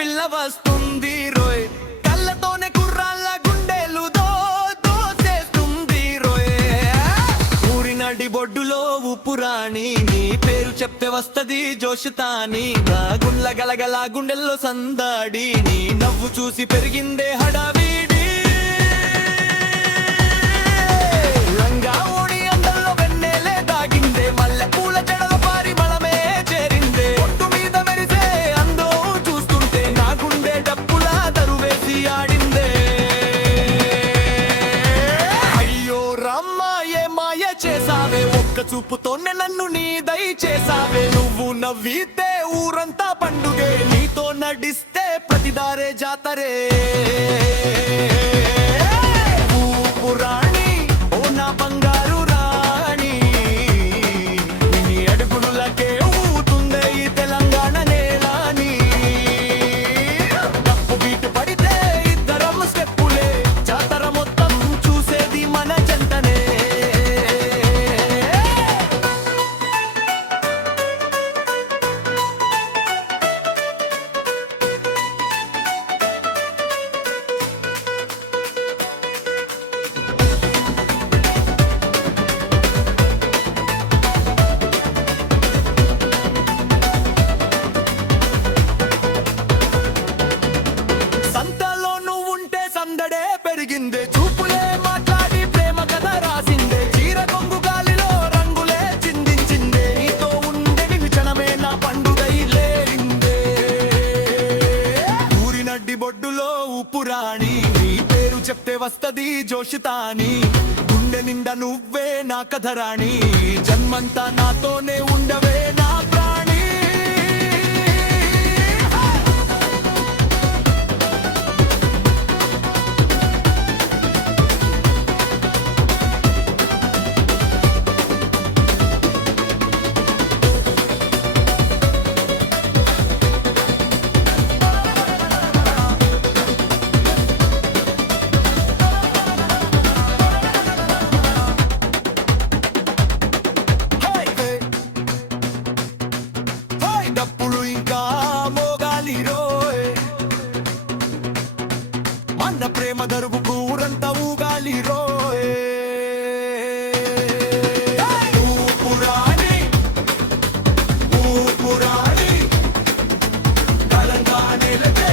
పిల్ల వస్తుంది రోయ్, కళ్ళతోనే కుర్రాళ్ళ గుండెలు దోచేస్తుంది రోయ్. ఊరినడి బొడ్డులో ఉప్పురాణి, నీ పేరు చెప్పే వస్తది జోషుతాని. గుండ్ల గలగల గుండెల్లో సందాడి, నీ నవ్వు చూసి పెరిగిందే హడావిడి. రంగా ఓడి అందల్లో వెన్నెలే దాగిందే, మల్లె పూల జడల పరిమళమే చేరిందే. ఒట్టు మీద మెరిసే అందం చూస్తుంటే నా గుండె డప్పులా దరువేసి ఆడిందే. అయ్యో రమ్మ ఏ మాయ చేసావే, ఒక్క చూపుతోనే నన్ను నీదై చేసావే. నువ్వు నవ్వితే ఊరంతా పండుగే, నీతో నడిస్తే ప్రతిదారే జాతరే. పురాణి ఓ నా బంగారు రాణి, నీ అడుగులకే ఊతుందే ఈ తెలంగాణ నేలని. డప్పు బీటు పడితే ఇద్దరం స్టెప్పులే, జాతర మొత్తం చూసేది మన జంటనే. సంతలో నువ్వుంటే సందడే పెరిగిందే, చూపులే మాట్లాడి ప్రేమ కథ రాసిందే. చీర కొంగు గాలిలో రంగులే చిందించిందే, నీతో ఉండే నిమిషణమే నా పండుగై లేరిందే. ఊరినడ్డి బొడ్డులో ఉప్పురాణి, నీ పేరు చెప్తే వస్తది జోషితాని. గుండె నిండా నువ్వే నా కథరాణి, జన్మంతా నాతోనే ఉండవే నా ప్రాణి. డప్పులు ఇంకా మోగాలి రోయ్, మన ప్రేమ దరువుకు ఊరంతా ఊగాలి రోయ్. ఊపురాణి ఊపురాణి, తెలంగాణలకే